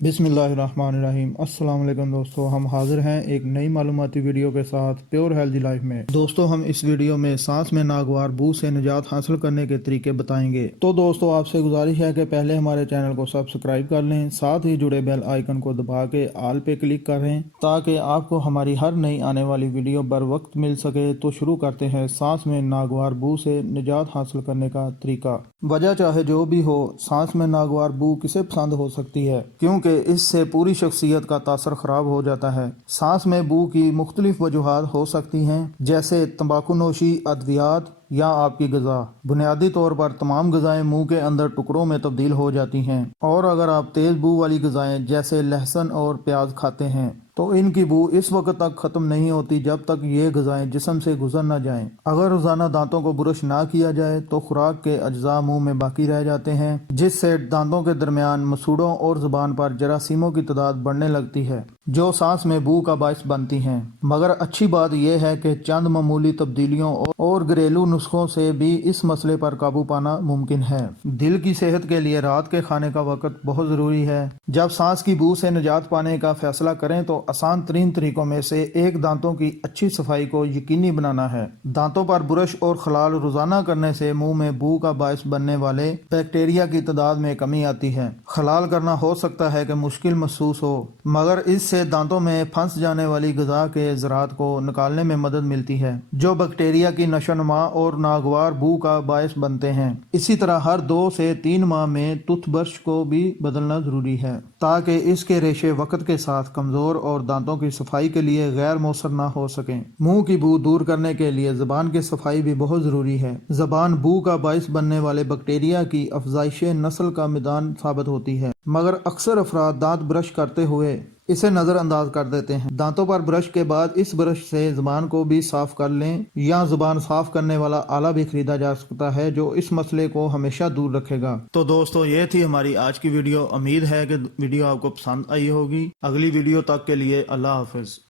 बिस्मिल्लाहिर्रहमानिर्रहीम। अस्सलाम वालेकुम दोस्तों, हम हाजिर हैं एक नई मालूमाती वीडियो के साथ प्योर हेल्दी लाइफ में। दोस्तों, हम इस वीडियो में सांस में नागवार बू से निजात हासिल करने के तरीके बताएंगे। तो दोस्तों, आपसे गुजारिश है कि पहले हमारे चैनल को सब्सक्राइब कर लें, साथ ही जुड़े बेल आइकन को दबा के ऑल पे क्लिक करें ताकि आपको हमारी हर नई आने वाली वीडियो बर वक्त मिल सके। तो शुरू करते हैं सांस में नागवार बू से निजात हासिल करने का तरीका। वजह चाहे जो भी हो, सांस में नागवार बू किसे पसंद हो सकती है, क्योंकि इससे पूरी शख्सियत का तासर खराब हो जाता है। सांस में बू की मुख्तलिफ वजूहात हो सकती हैं, जैसे तंबाकू नोशी, अद्वियात या आपकी गज़ा। बुनियादी तौर पर तमाम गज़ाएं मुंह के अंदर टुकड़ों में तब्दील हो जाती हैं, और अगर आप तेज़ बू वाली गज़ाएं जैसे लहसुन और प्याज खाते हैं तो इनकी बू इस वक्त तक ख़त्म नहीं होती जब तक ये गज़ाएं जिस्म से गुजर न जाएं। अगर रोज़ाना दांतों को ब्रश ना किया जाए तो खुराक के अज्जा मुंह में बाकी रह जाते हैं, जिससे दांतों के दरमियान मसूड़ों और ज़ुबान पर जरासीमों की तादाद बढ़ने लगती है, जो सांस में बू का बायस बनती हैं। मगर अच्छी बात यह है कि चंद मामूली तब्दीलियों और घरेलू नुस्खों से भी इस मसले पर काबू पाना मुमकिन है। दिल की सेहत के लिए रात के खाने का वक्त बहुत ज़रूरी है। जब सांस की बू से निजात पाने का फैसला करें तो आसान तरीन तरीकों में से एक दांतों की अच्छी सफाई को यकीनी बनाना है। दांतों पर ब्रश और खलाल रोजाना करने से मुंह में बू का बायस बनने वाले बैक्टीरिया की तादाद में कमी आती है। खलाल करना हो सकता है कि मुश्किल महसूस हो, मगर इससे दांतों में फंस जाने वाली ग़िज़ा के ज़रात को निकालने में मदद मिलती है, जो बैक्टीरिया की नशोनुमा और नागवार बू का बायस बनते हैं। इसी तरह हर 2 से 3 माह में टूथब्रश को भी बदलना ज़रूरी है, ताकि इसके रेशे वक्त के साथ कमज़ोर और दांतों की सफाई के लिए गैर मौसर ना हो सकें। मुंह की बू दूर करने के लिए ज़बान की सफाई भी बहुत ज़रूरी है। ज़बान बू का बायस बनने वाले बैक्टीरिया की अफजाइश नस्ल का मैदान साबित होती है, मगर अक्सर अफराद दांत ब्रश करते हुए इसे नज़रअंदाज कर देते हैं। दांतों पर ब्रश के बाद इस ब्रश से ज़ुबान को भी साफ कर लें, या ज़ुबान साफ करने वाला आला भी खरीदा जा सकता है जो इस मसले को हमेशा दूर रखेगा। तो दोस्तों, ये थी हमारी आज की वीडियो। उम्मीद है कि वीडियो आपको पसंद आई होगी। अगली वीडियो तक के लिए अल्लाह हाफिज़।